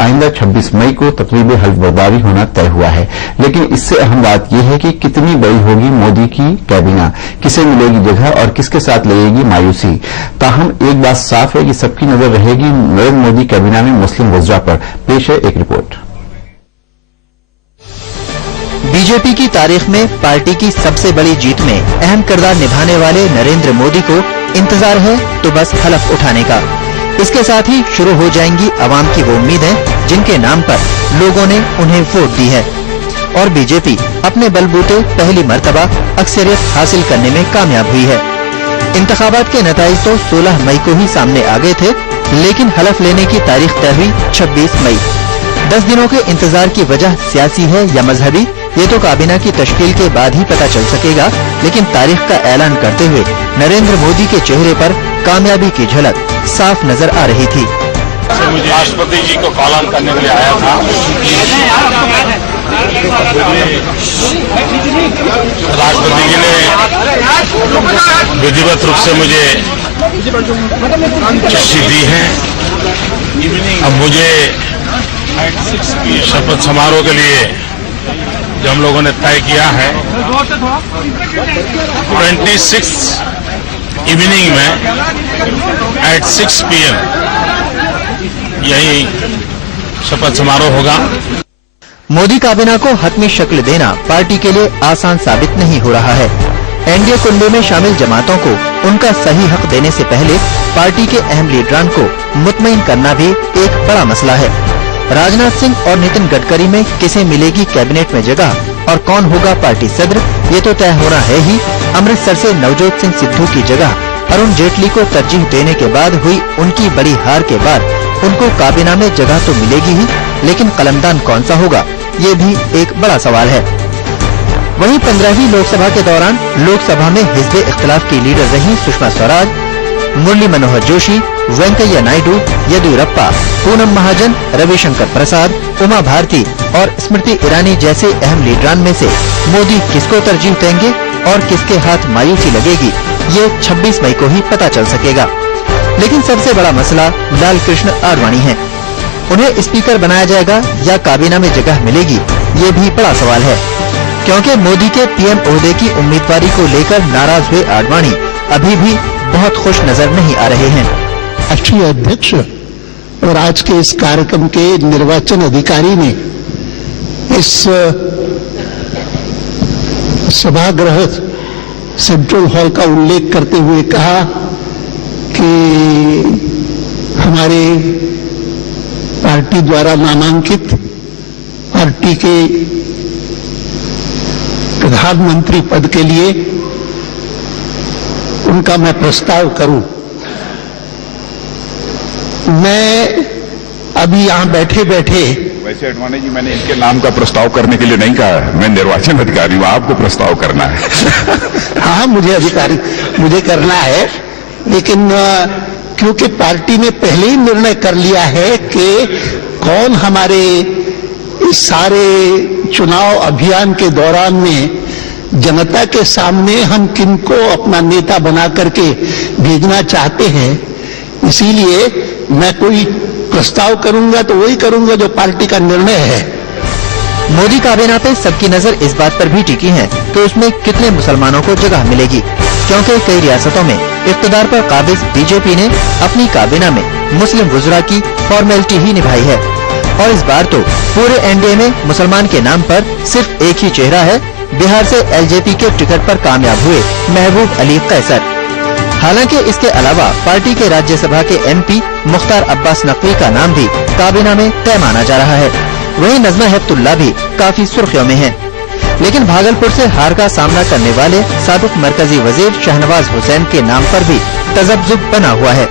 आइंदा 26 मई को तकरीब हल्फबर्दारी होना तय हुआ है। लेकिन इससे अहम बात यह है कि कितनी बड़ी होगी मोदी की कैबिना, किसे मिलेगी जगह और किसके साथ लगेगी मायूसी। ताहम एक बात साफ है कि सबकी नजर रहेगी नरेंद्र मोदी कैबिना में मुस्लिम वज़रा पर। पेश है एक रिपोर्ट। बीजेपी की तारीख में पार्टी की सबसे बड़ी जीत में अहम किरदार निभाने वाले नरेंद्र मोदी को इंतजार है तो बस हलफ उठाने का। इसके साथ ही शुरू हो जाएंगी आवाम की वो उम्मीदें जिनके नाम पर लोगों ने उन्हें वोट दी है। और बीजेपी अपने बलबूते पहली मर्तबा अक्सरियत हासिल करने में कामयाब हुई है। इंतखाबात के नताइज तो 16 मई को ही सामने आ गए थे, लेकिन हलफ लेने की तारीख तय हुई 26 मई। 10 दिनों के इंतजार की वजह सियासी है या मजहबी, ये तो काबीना की तश्कील के बाद ही पता चल सकेगा। लेकिन तारीख का ऐलान करते हुए नरेंद्र मोदी के चेहरे पर कामयाबी की झलक साफ नजर आ रही थी। मुझे राष्ट्रपति जी को कॉल ऑन करने के लिए आया था। राष्ट्रपति जी ने विधिवत रूप से मुझे चिट्ठी दी है। अब मुझे शपथ समारोह के लिए जो हम लोगों ने तय किया है 26 इवनिंग में एट 6 PM यही शपथ समारोह होगा। मोदी काबीना को हतमी शक्ल देना पार्टी के लिए आसान साबित नहीं हो रहा है। एनडीए कुंबे में शामिल जमातों को उनका सही हक देने से पहले पार्टी के अहम लीडरान को मुतमईन करना भी एक बड़ा मसला है। राजनाथ सिंह और नितिन गडकरी में किसे मिलेगी कैबिनेट में जगह और कौन होगा पार्टी सदर, ये तो तय होना है ही। अमृतसर से नवजोत सिंह सिद्धू की जगह अरुण जेटली को तरजीह देने के बाद हुई उनकी बड़ी हार के बाद उनको काबीना में जगह तो मिलेगी ही, लेकिन कलमदान कौन सा होगा, ये भी एक बड़ा सवाल है। वहीं 15वीं लोकसभा के दौरान लोकसभा में हिज़्ब इख्तिलाफ की लीडर रही सुषमा स्वराज, मुरली मनोहर जोशी, वेंकैया नायडू, येदियुरप्पा, पूनम महाजन, रविशंकर प्रसाद, उमा भारती और स्मृति ईरानी जैसे अहम लीडरान में से मोदी किसको तरजीह देंगे और किसके हाथ मायूसी लगेगी, ये 26 मई को ही पता चल सकेगा। लेकिन सबसे बड़ा मसला लाल कृष्ण आडवाणी है। उन्हें स्पीकर बनाया जाएगा या काबीना में जगह मिलेगी, ये भी बड़ा सवाल है, क्योंकि मोदी के पीएम ओहदे की उम्मीदवारी को लेकर नाराज हुए आडवाणी अभी भी बहुत खुश नजर नहीं आ रहे हैं। राष्ट्रीय अध्यक्ष और आज के इस कार्यक्रम के निर्वाचन अधिकारी ने इस सभागृह सेंट्रल हॉल का उल्लेख करते हुए कहा कि हमारे पार्टी द्वारा नामांकित पार्टी के प्रधानमंत्री पद के लिए उनका मैं प्रस्ताव करूं। मैं अभी यहां बैठे बैठे, वैसे अडवाणी जी, मैंने इनके नाम का प्रस्ताव करने के लिए नहीं कहा, मैं निर्वाचन अधिकारी हूं, आपको प्रस्ताव करना है। हाँ, मुझे करना है, लेकिन क्योंकि पार्टी ने पहले ही निर्णय कर लिया है कि कौन हमारे इस सारे चुनाव अभियान के दौरान में जनता के सामने हम किनको अपना नेता बना करके भेजना चाहते हैं, इसीलिए मैं कोई प्रस्ताव करूंगा तो वही करूंगा जो पार्टी का निर्णय है। मोदी काबीना पे सबकी नजर इस बात पर भी टिकी है कि उसमें कितने मुसलमानों को जगह मिलेगी, क्योंकि कई रियासतों में इख्तिदार पर काबिज बीजेपी ने अपनी काबीना में मुस्लिम वुज़रा की फॉर्मेलिटी ही निभाई है। और इस बार तो पूरे एनडीए में मुसलमान के नाम पर सिर्फ एक ही चेहरा है, बिहार से एलजेपी के टिकट पर कामयाब हुए महबूब अली कैसर। हालांकि इसके अलावा पार्टी के राज्यसभा के एमपी मुख्तार अब्बास नकवी का नाम भी काबीना में तय माना जा रहा है। वहीं नज़मा हेपतुल्लाह भी काफी सुर्खियों में है। लेकिन भागलपुर से हार का सामना करने वाले साबिक मरकजी वजीर शाहनवाज हुसैन के नाम पर भी तजब्जुब बना हुआ है।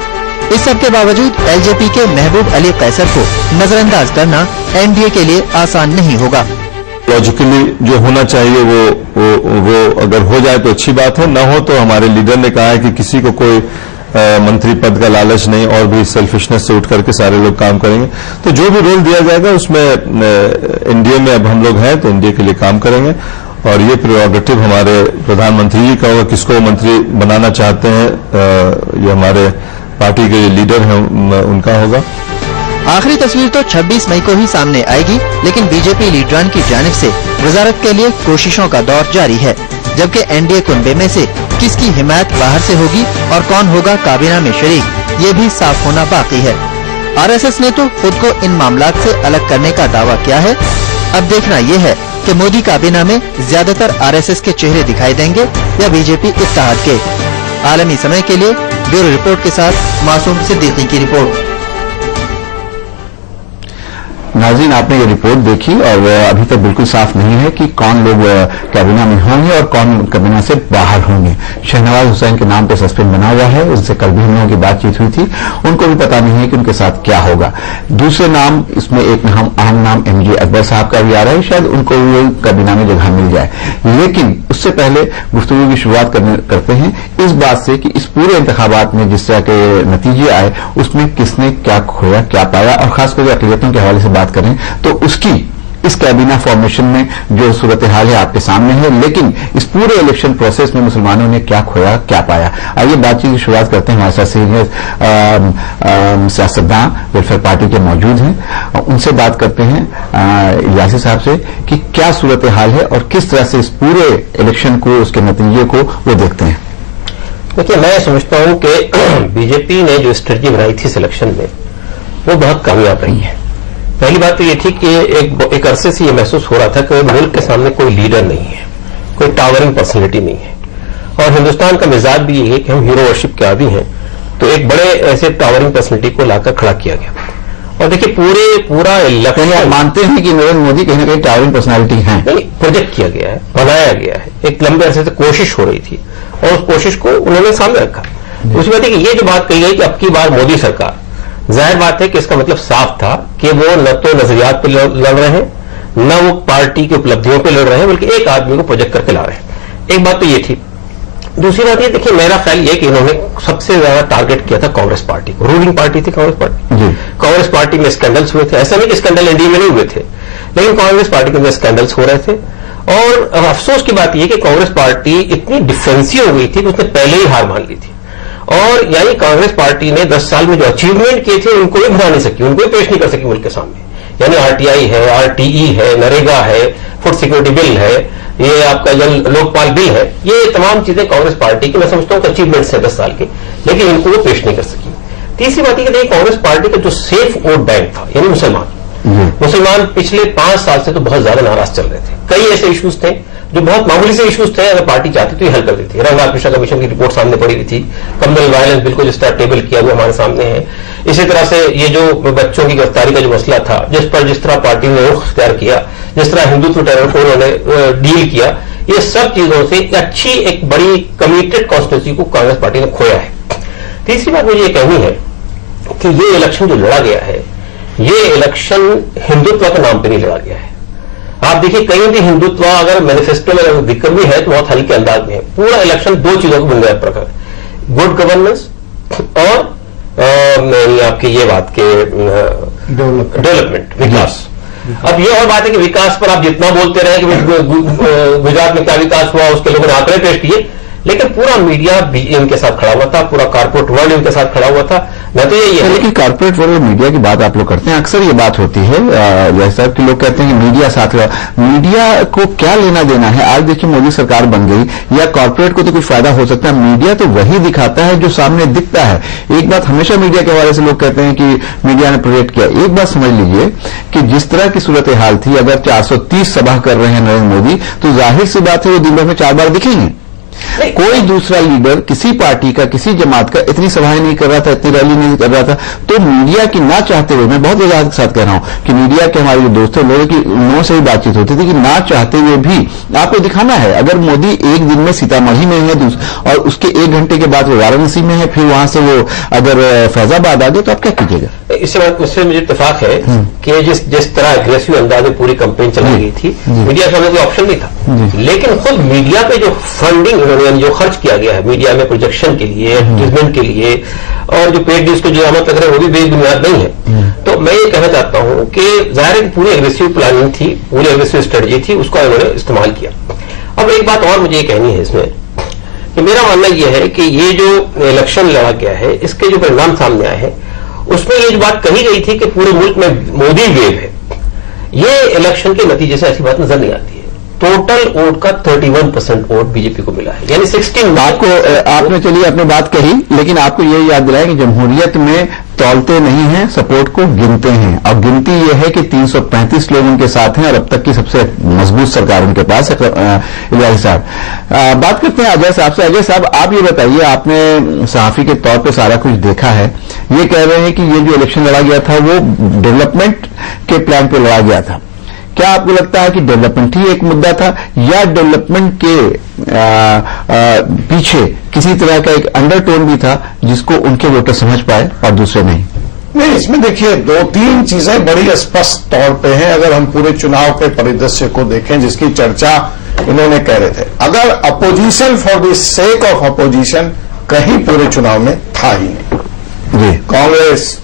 इस सब के बावजूद एलजेपी के महबूब अली कैसर को नजरअंदाज करना एनडीए के लिए आसान नहीं होगा। लॉजिकली जो होना चाहिए वो अगर हो जाए तो अच्छी बात है, न हो तो हमारे लीडर ने कहा है कि किसी को कोई मंत्री पद का लालच नहीं और भी सेल्फिशनेस से उठ करके सारे लोग काम करेंगे। तो जो भी रोल दिया जाएगा उसमें एनडीए में अब हम लोग हैं तो एनडीए के लिए काम करेंगे और ये प्रेरोगेटिव हमारे प्रधानमंत्री जी का होगा, किसको मंत्री बनाना चाहते हैं ये हमारे पार्टी के लीडर हैं उनका होगा। आखिरी तस्वीर तो 26 मई को ही सामने आएगी, लेकिन बीजेपी लीडरान की जानिब से वजारत के लिए कोशिशों का दौर जारी है, जबकि एनडीए कुनबे में से किसकी हिमायत बाहर से होगी और कौन होगा काबीना में शरीक, ये भी साफ होना बाकी है। आरएसएस ने तो खुद को इन मामलात से अलग करने का दावा किया है। अब देखना ये है कि मोदी काबीना में ज्यादातर आरएसएस के चेहरे दिखाई देंगे या बीजेपी इत्तेहाद के। आलमी समय के लिए ब्यूरो रिपोर्ट के साथ मासूम सिद्दीकी की रिपोर्ट। नाज़रीन, आपने ये रिपोर्ट देखी और अभी तक बिल्कुल साफ नहीं है कि कौन लोग कैबिना में होंगे और कौन कैबिना से बाहर होंगे। शहनवाज हुसैन के नाम पे सस्पेंड बना हुआ है, उनसे कल भी हम लोगों की बातचीत हुई थी, उनको भी पता नहीं है कि उनके साथ क्या होगा। दूसरे नाम, इसमें एक अहम नाम MJ अकबर साहब का भी आ रहा है, शायद उनको भी कैबिना में जगह मिल जाए। लेकिन उससे पहले गुफ्तगू की शुरुआत करते हैं इस बात से कि इस पूरे इंतखाबात में जिस तरह के नतीजे आए उसमें किसने क्या खोया क्या पाया, और खासकर अक़लियतों के हवाले से बात करें तो उसकी इस कैबिना फॉर्मेशन में जो सूरत हाल है आपके सामने है। लेकिन इस पूरे इलेक्शन प्रोसेस में मुसलमानों ने क्या खोया क्या पाया, आइए बातचीत की शुरुआत करते हैं। हमारे साथ सीनियर सियासतदान वेलफेयर पार्टी के मौजूद हैं, उनसे बात करते हैं इलियासी साहब से कि क्या सूरत हाल है और किस तरह से इस पूरे इलेक्शन को, उसके नतीजे को वो देखते हैं। देखिए, मैं समझता हूं कि बीजेपी ने जो स्ट्रेटजी बनाई थी इस इलेक्शन में वो बहुत कामयाब रही है। पहली बात तो ये थी कि एक अरसे से ये महसूस हो रहा था कि मुल्क के सामने कोई लीडर नहीं है, कोई टावरिंग पर्सनैलिटी नहीं है, और हिंदुस्तान का मिजाज भी ये है कि हम हीरो वर्शिप के आदी हैं, तो एक बड़े ऐसे टावरिंग पर्सनैलिटी को लाकर खड़ा किया गया। और देखिए पूरा इलेक्शन आप मानते हैं कि नरेंद्र मोदी कहीं ना कहीं टावरिंग पर्सनैलिटी है? नहीं, प्रोजेक्ट किया गया है, बनाया गया है, एक लंबे अरसे से कोशिश हो रही थी और उस कोशिश को उन्होंने सामने रखा। दूसरी बात है कि ये जो बात कही गई कि अब की बार मोदी सरकार, जाहिर बात है कि इसका मतलब साफ था कि वो न तो नजरियात पे लड़ रहे हैं, न वो पार्टी की उपलब्धियों पे लड़ रहे हैं, बल्कि एक आदमी को प्रोजेक्ट करके ला रहे हैं। एक बात तो ये थी। दूसरी बात ये, देखिए, मेरा ख्याल ये कि इन्होंने सबसे ज्यादा टारगेट किया था कांग्रेस पार्टी को। रूलिंग पार्टी थी कांग्रेस पार्टी। कांग्रेस पार्टी में स्कैंडल्स हुए थे, ऐसा नहीं कि स्कैंडल एनडीए में नहीं हुए थे, लेकिन कांग्रेस पार्टी के अंदर स्कैंडल्स हो रहे थे। और अफसोस की बात यह कि कांग्रेस पार्टी इतनी डिफेंसिव हो गई थी कि उसने पहले ही हार मान ली थी, और यानी कांग्रेस पार्टी ने 10 साल में जो अचीवमेंट किए थे उनको भी बना नहीं सकी, उनको भी पेश नहीं कर सकी मुल्क के सामने। यानी RTI है, RTE है, नरेगा है, फूड सिक्योरिटी बिल है, ये आपका लोकपाल बिल है, ये तमाम चीजें कांग्रेस पार्टी की मैं समझता हूं अचीवमेंट्स है 10 साल के, लेकिन इनको वो पेश नहीं कर सकी। तीसरी बात यह कि कांग्रेस पार्टी का जो सेफ वोट बैंक था, यानी मुसलमान पिछले 5 साल से तो बहुत ज्यादा नाराज चल रहे थे। कई ऐसे इश्यूज थे जो बहुत मामूली से इश्यूज थे, अगर पार्टी चाहती तो ये हल कर देती। रंगनाथ मिश्रा कमीशन की रिपोर्ट सामने पड़ी हुई थी, कम्युनल वायलेंस बिल को जिस तरह टेबल किया हुआ हमारे सामने है। इसी तरह से ये जो बच्चों की गिरफ्तारी का जो मसला था, जिस तरह पार्टी ने रुख इख्तियार किया, जिस तरह हिंदुत्व टेरर को उन्होंने डील किया, ये सब चीजों से अच्छी एक बड़ी कमिटेड कॉन्स्टिट्यूंसी को कांग्रेस पार्टी ने खोया है। तीसरी बात मुझे ये कहनी है कि ये इलेक्शन जो लड़ा गया है, ये इलेक्शन हिंदुत्व के नाम पर नहीं लड़ा गया है। आप देखिए, कहीं भी हिंदुत्व अगर मैनिफेस्टो में जिक्र भी है तो बहुत हल्के अंदाज में है। पूरा इलेक्शन 2 चीजों को बुनियाद पर रखा, गुड गवर्नेंस और आपकी ये बात के डेवलपमेंट, विकास। अब ये और बात है कि विकास पर आप जितना बोलते रहे कि गुजरात में क्या विकास हुआ, उसके लोगों ने आंकड़े पेश किए, लेकिन पूरा मीडिया भी इनके साथ खड़ा हुआ था, पूरा कारपोरेट वर्ल्ड इनके साथ खड़ा हुआ था। मैं तो यही है, लेकिन कारपोरेट वर्ल्ड मीडिया की बात आप लोग करते हैं, अक्सर ये बात होती है जैसा कि लोग कहते हैं कि मीडिया साथ रहा। मीडिया को क्या लेना देना है? आज देखिए मोदी सरकार बन गई, या कारपोरेट को तो कुछ फायदा हो सकता है, मीडिया तो वही दिखाता है जो सामने दिखता है। एक बात हमेशा मीडिया के हवाले से लोग कहते हैं कि मीडिया ने प्रोजेक्ट किया। एक बात समझ लीजिए कि जिस तरह की सूरत हाल थी, अगर 430 सभा कर रहे हैं नरेंद्र मोदी, तो जाहिर सी बात है वो दिन भर में 4 बार दिखेंगे। कोई दूसरा लीडर किसी पार्टी का, किसी जमात का इतनी सभाएं नहीं कर रहा था, इतनी रैली नहीं कर रहा था। तो मीडिया की ना चाहते हुए, मैं बहुत वजाहत के साथ कह रहा हूं कि मीडिया के हमारे जो दोस्त हैं, लोगों की उन्होंने से ही बातचीत होती थी कि ना चाहते हुए भी आपको दिखाना है। अगर मोदी एक दिन में सीतामढ़ी में है और उसके 1 घंटे के बाद वो वाराणसी में है, फिर वहां से वो अगर फैजाबाद आ गए, तो आप क्या कीजिएगा? इससे मुझे इत्तेफाक है कि जिस तरह एग्रेसिव अंदाज में पूरी कैंपेन चलाई गई थी, मीडिया का कोई ऑप्शन नहीं था। लेकिन खुद मीडिया पे जो फंडिंग जो खर्च किया गया है मीडिया में प्रोजेक्शन के लिए, एडवर्टाइजमेंट के लिए, और जो पेड न्यूज को जो आमद लग रहे हैं वो भी बेबुनियाद नहीं है। तो मैं ये कहना चाहता हूं कि जाहिर पूरी एग्रेसिव प्लानिंग थी, पूरी एग्रेसिव स्ट्रेटजी थी, उसका इन्होंने इस्तेमाल किया। अब एक बात और मुझे ये कहनी है इसमें कि मेरा मानना यह है कि ये जो इलेक्शन लड़ा गया है, इसके जो परिणाम सामने आए हैं उसमें ये जो बात कही गई थी कि पूरे मुल्क में मोदी वेव है, ये इलेक्शन के नतीजे से ऐसी बात नजर नहीं आती है। टोटल वोट का 31% वोट बीजेपी को मिला है, यानी 16। आपने चलिए अपनी बात कही, लेकिन आपको ये याद दिलाया कि जमहूरियत में तौलते नहीं हैं, सपोर्ट को गिनते हैं, और गिनती ये है कि 335 लोग उनके साथ हैं और अब तक की सबसे मजबूत सरकार उनके पास है। इलियासी साहब, बात करते हैं अजय साहब से। अजय साहब, आप ये बताइए, आपने सहाफी के तौर पर सारा कुछ देखा है, ये कह रहे हैं कि ये जो इलेक्शन लड़ा गया था वो डेवलपमेंट के प्लान पर लड़ा गया था। क्या आपको लगता है कि डेवलपमेंट ही एक मुद्दा था, या डेवलपमेंट के पीछे किसी तरह का एक अंडरटोन भी था जिसको उनके वोटर समझ पाए और दूसरे नहीं? नहीं, इसमें देखिए 2-3 चीजें बड़ी स्पष्ट तौर पे हैं। अगर हम पूरे चुनाव के परिदृश्य को देखें जिसकी चर्चा इन्होंने कह रहे थे, अगर opposition for the sake of opposition कहीं पूरे चुनाव में था ही नहीं। जी, कांग्रेस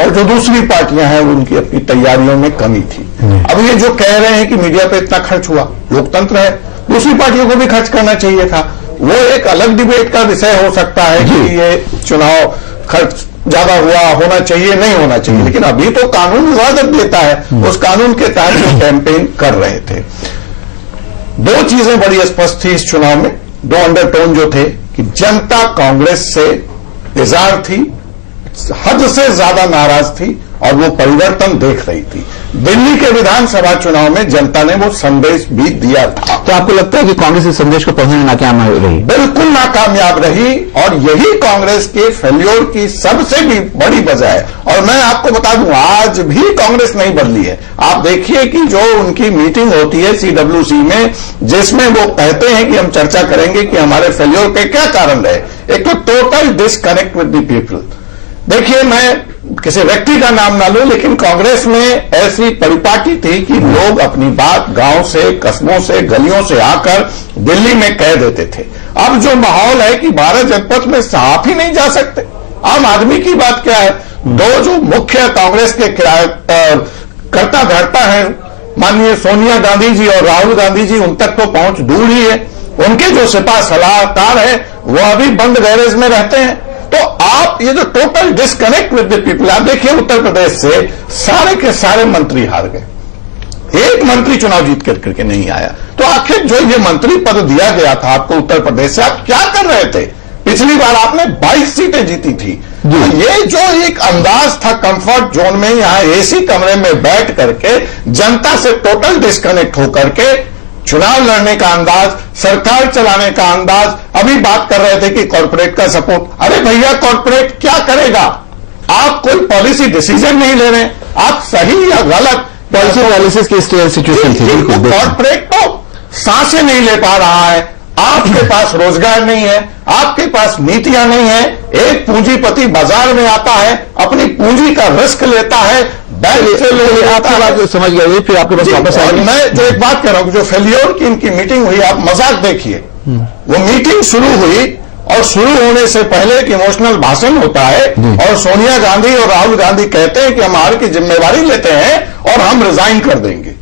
और जो दूसरी पार्टियां हैं उनकी अपनी तैयारियों में कमी थी। अब ये जो कह रहे हैं कि मीडिया पे इतना खर्च हुआ, लोकतंत्र है, दूसरी पार्टियों को भी खर्च करना चाहिए था, वो एक अलग डिबेट का विषय हो सकता है कि ये चुनाव खर्च ज्यादा होना चाहिए, नहीं होना चाहिए, लेकिन अभी तो कानून इजाजत देता है, उस कानून के तहत वो कैंपेन कर रहे थे। 2 चीजें बड़ी स्पष्ट थी इस चुनाव में, 2 अंडरटोन जो थे कि जनता कांग्रेस से बेजार थी, हद से ज्यादा नाराज थी और वो परिवर्तन देख रही थी। दिल्ली के विधानसभा चुनाव में जनता ने वो संदेश भी दिया था। तो आपको लगता है कि कांग्रेस इस संदेश को पहुंचने में नाकाम रही? बिल्कुल नाकामयाब रही, और यही कांग्रेस के फेल्योर की सबसे भी बड़ी वजह है। और मैं आपको बता दूं, आज भी कांग्रेस नहीं बदली है। आप देखिए कि जो उनकी मीटिंग होती है CWC में, जिसमें वो कहते हैं कि हम चर्चा करेंगे कि हमारे फेल्योर के क्या कारण रहे, एक तो total disconnect with the people. देखिए, मैं किसी व्यक्ति का नाम ना लूं, लेकिन कांग्रेस में ऐसी परिपाटी थी कि लोग अपनी बात गांव से, कस्बों से, गलियों से आकर दिल्ली में कह देते थे। अब जो माहौल है कि 12 जनपद में साफ ही नहीं जा सकते, आम आदमी की बात क्या है। 2 जो मुख्य कांग्रेस के कर्ता धर्ता हैं, माननीय सोनिया गांधी जी और राहुल गांधी जी, उन तक तो पहुंच दूर ही है। उनके जो सिपा सलाहकार है वो अभी बंद गैरेज में रहते हैं। तो आप ये जो total disconnect with the people, आप देखिए उत्तर प्रदेश से सारे के सारे मंत्री हार गए, एक मंत्री चुनाव जीत करके नहीं आया। तो आखिर जो ये मंत्री पद दिया गया था आपको उत्तर प्रदेश से, आप क्या कर रहे थे? पिछली बार आपने 22 सीटें जीती थी। तो ये जो एक अंदाज था कंफर्ट जोन में, यहां एसी कमरे में बैठ करके जनता से टोटल डिस्कनेक्ट होकर के चुनाव लड़ने का अंदाज, सरकार चलाने का अंदाज। अभी बात कर रहे थे कि कॉर्पोरेट का सपोर्ट। अरे भैया, कॉर्पोरेट क्या करेगा? आप कोई पॉलिसी डिसीजन नहीं ले रहे, आप सही या गलत पॉलिसी एनालिसिस की सिचुएशन थी। कॉर्पोरेट तो सांसें नहीं ले पा रहा है, आपके पास रोजगार नहीं है, आपके पास नीतियां नहीं है। एक पूंजीपति बाजार में आता है, अपनी पूंजी का रिस्क लेता है, बैंक से लोन आता है। समझ गए, फिर आपके पास वापस आएंगे। मैं जो एक बात कह रहा हूं, जो फेल्योर की इनकी मीटिंग हुई, आप मजाक देखिए, वो मीटिंग शुरू हुई और शुरू होने से पहले एक इमोशनल भाषण होता है और सोनिया गांधी और राहुल गांधी कहते हैं कि हम हार की जिम्मेवारी लेते हैं और हम रिजाइन कर देंगे।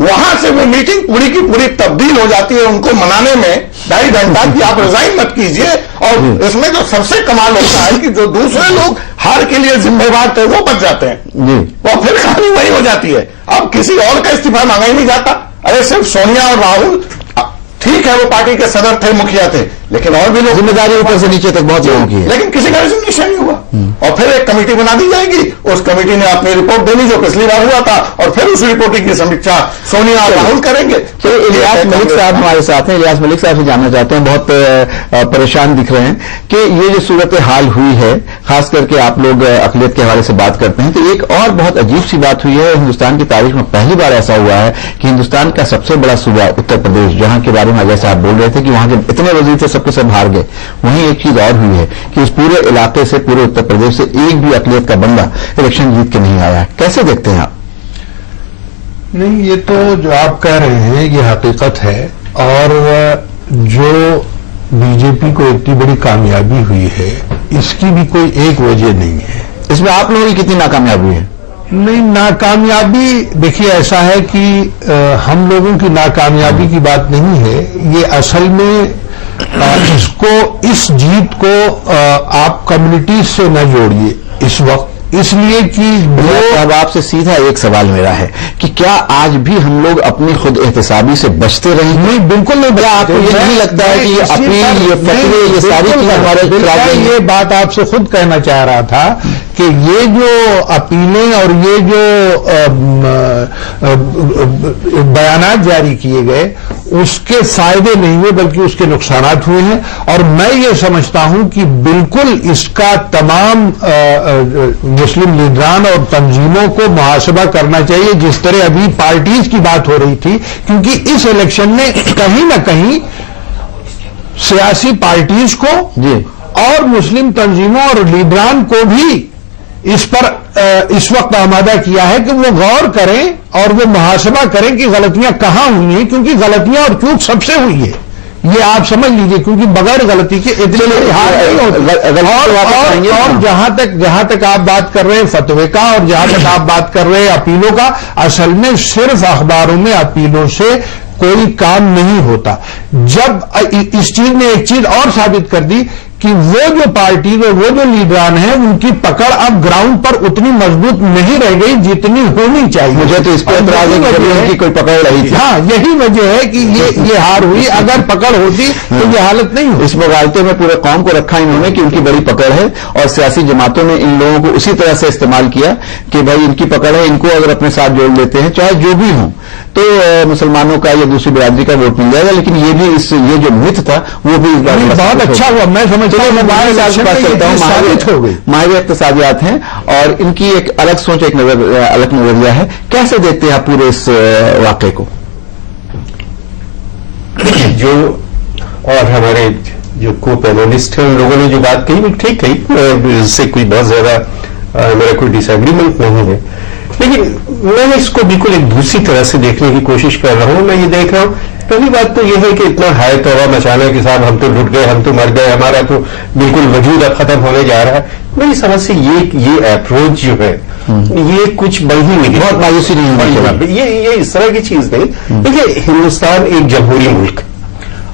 वहां से वो मीटिंग पूरी की पूरी तब्दील हो जाती है उनको मनाने में 2.5 घंटा कि आप रिजाइन मत कीजिए। और इसमें जो सबसे कमाल होता है कि जो दूसरे लोग हार के लिए जिम्मेवार थे वो बच जाते हैं, और फिर कहानी वही हो जाती है। अब किसी और का इस्तीफा मांगा ही नहीं जाता। अरे सिर्फ सोनिया और राहुल, ठीक है वो पार्टी के सदर थे, मुखिया थे, लेकिन और भी लोग, जिम्मेदारी ऊपर से नीचे तक बहुत लोगों की है, लेकिन किसी का रिजर्वेशन नहीं हुआ। और फिर एक कमेटी बना दी जाएगी, उस कमेटी ने अपनी रिपोर्ट देनी जो पिछली बार हुआ था, और फिर उस रिपोर्टिंग की समीक्षा सोनिया और राहुल करेंगे। तो इलियास मलिक साहब हमारे साथ हैं। इलियास मलिक साहब से जानना चाहते हैं, बहुत परेशान दिख रहे हैं कि ये जो सूरत हाल हुई है, खास करके आप लोग अक़लियत के हवाले से बात करते हैं, तो एक और बहुत अजीब सी बात हुई है। हिंदुस्तान की तारीख में पहली बार ऐसा हुआ है कि हिंदुस्तान का सबसे बड़ा सूबा उत्तर प्रदेश, जहां के बारे में अजय साहब बोल रहे थे कि वहां के इतने वजीर थे सबके सब हार गए, वहीं एक चीज और हुई है कि उस पूरे इलाके से, पूरे उत्तर प्रदेश से एक भी अक़लियत का बंदा इलेक्शन जीत के नहीं आया। कैसे देखते हैं आप? नहीं, ये तो जो आप कह रहे हैं ये हकीकत है, और जो बीजेपी को इतनी बड़ी कामयाबी हुई है इसकी भी कोई एक वजह नहीं है। इसमें आप लोगों की कितनी नाकामयाबी है? नहीं, नाकामयाबी देखिए ऐसा है कि हम लोगों की नाकामयाबी की बात नहीं है, ये असल में इसको, इस जीत को आप कम्युनिटीज से न जोड़िए। इस वक्त इसलिए कि अब आपसे सीधा एक सवाल मेरा है कि क्या आज भी हम लोग अपनी खुद एहतसाबी से बचते रहेंगे? नहीं, बिल्कुल नहीं। क्या आपको ये नहीं लगता है कि ये अपील, ये फतवे, ये सारी चीजें हमारे खिलाफ मैं नहीं? ये बात आपसे खुद कहना चाह रहा था कि ये जो अपीलें और ये जो बयानात जारी किए गए उसके फायदे नहीं हुए बल्कि उसके नुकसानात हुए हैं। और मैं ये समझता हूं कि बिल्कुल इसका तमाम मुस्लिम लीडरान और तंजीमों को मुहासबा करना चाहिए, जिस तरह अभी पार्टीज की बात हो रही थी, क्योंकि इस इलेक्शन ने कहीं ना कहीं सियासी पार्टीज को जी और मुस्लिम तंजीमों और लीडरान को भी इस पर इस वक्त आमादा किया है कि वो गौर करें और वो मुहासबा करें कि गलतियां कहां हुई हैं, क्योंकि गलतियां और चूक सबसे हुई है, ये आप समझ लीजिए, क्योंकि बगैर गलती के इतने हार नहीं होती। और जहां तक आप बात कर रहे हैं फतवे का और जहां तक आप बात कर रहे हैं अपीलों का, असल में सिर्फ अखबारों में अपीलों से कोई काम नहीं होता। जब इस चीज ने एक चीज और साबित कर दी कि वो जो पार्टी वो जो लीडरान हैं उनकी पकड़ अब ग्राउंड पर उतनी मजबूत नहीं रह गई जितनी होनी चाहिए। मुझे तो इस पर एतराज है कि इनकी कोई पकड़ रही थी। हाँ, यही वजह है कि ये हार हुई। अगर पकड़ होती तो ये हालत नहीं होती। इस मुगालते में पूरे कौम को रखा इन्होंने कि उनकी बड़ी पकड़ है, और सियासी जमातों ने इन लोगों को उसी तरह से इस्तेमाल किया कि भाई इनकी पकड़ है, इनको अगर अपने साथ जोड़ लेते हैं चाहे जो भी हो तो मुसलमानों का या दूसरी बिरादरी का वोट मिल जाएगा। लेकिन ये भी ये जो मिथ था वो भी इस बार बहुत अच्छा हुआ। मैं समझता हूं साबित हो गई। माहिर इक्तिसादियात हैं और इनकी एक अलग सोच, एक अलग नजरिया है। कैसे देखते हैं आप पूरे इस वाकये को? जो और हमारे जो को पैनलिस्ट हैं उन लोगों ने जो बात कही वो ठीक कही, इससे कोई बहुत ज्यादा मेरा कोई डिसएग्रीमेंट नहीं है। लेकिन मैं इसको बिल्कुल एक दूसरी तरह से देखने की कोशिश कर रहा हूं। मैं ये देख रहा हूं, पहली बात तो यह है कि इतना हाय तौबा मचाना कि साहब हम तो लुट गए, हम तो मर गए, हमारा तो बिल्कुल वजूद अब खत्म होने जा रहा है। मेरी समझ से ये अप्रोच जो है ये कुछ बड़ी ही नहीं, बहुत मायूसी नहीं होगी। ये इस तरह की चीज नहीं। देखिए, हिंदुस्तान एक जमहूरी मुल्क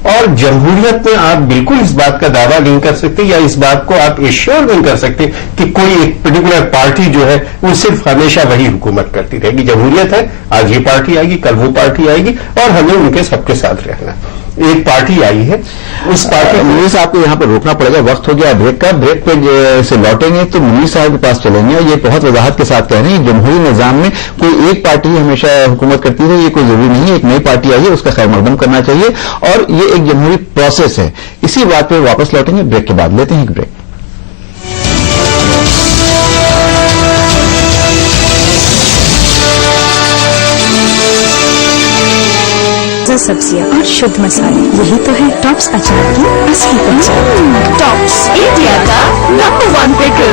और जमहूरियत में आप बिल्कुल इस बात का दावा नहीं कर सकते या इस बात को आप एश्योर नहीं कर सकते कि कोई एक पर्टिकुलर पार्टी जो है वो सिर्फ हमेशा वही हुकूमत करती रहेगी। जमहूरियत है, आज ये पार्टी आएगी, कल वो पार्टी आएगी और हमें उनके सबके साथ रहना। एक पार्टी आई है, उस पार्टी मुनीर साहब को यहाँ पर रोकना पड़ेगा, वक्त हो गया ब्रेक का। ब्रेक पे से लौटेंगे तो मुनीर साहब के पास चलेंगे और ये बहुत वजाहत के साथ कह रहे हैं जमहूरी निजाम में कोई एक पार्टी हमेशा हुकूमत करती है, ये कोई जरूरी नहीं है। एक नई पार्टी आई है, उसका खैर मकदम करना चाहिए और ये एक जमहूरी प्रोसेस है। इसी बात पर वापस लौटेंगे ब्रेक के बाद। लेते हैं एक ब्रेक। सब्जियां और शुद्ध मसाले, यही तो है टॉप्स अचार की असली पहचान। टॉप्स, इंडिया का नंबर 1 पिकल।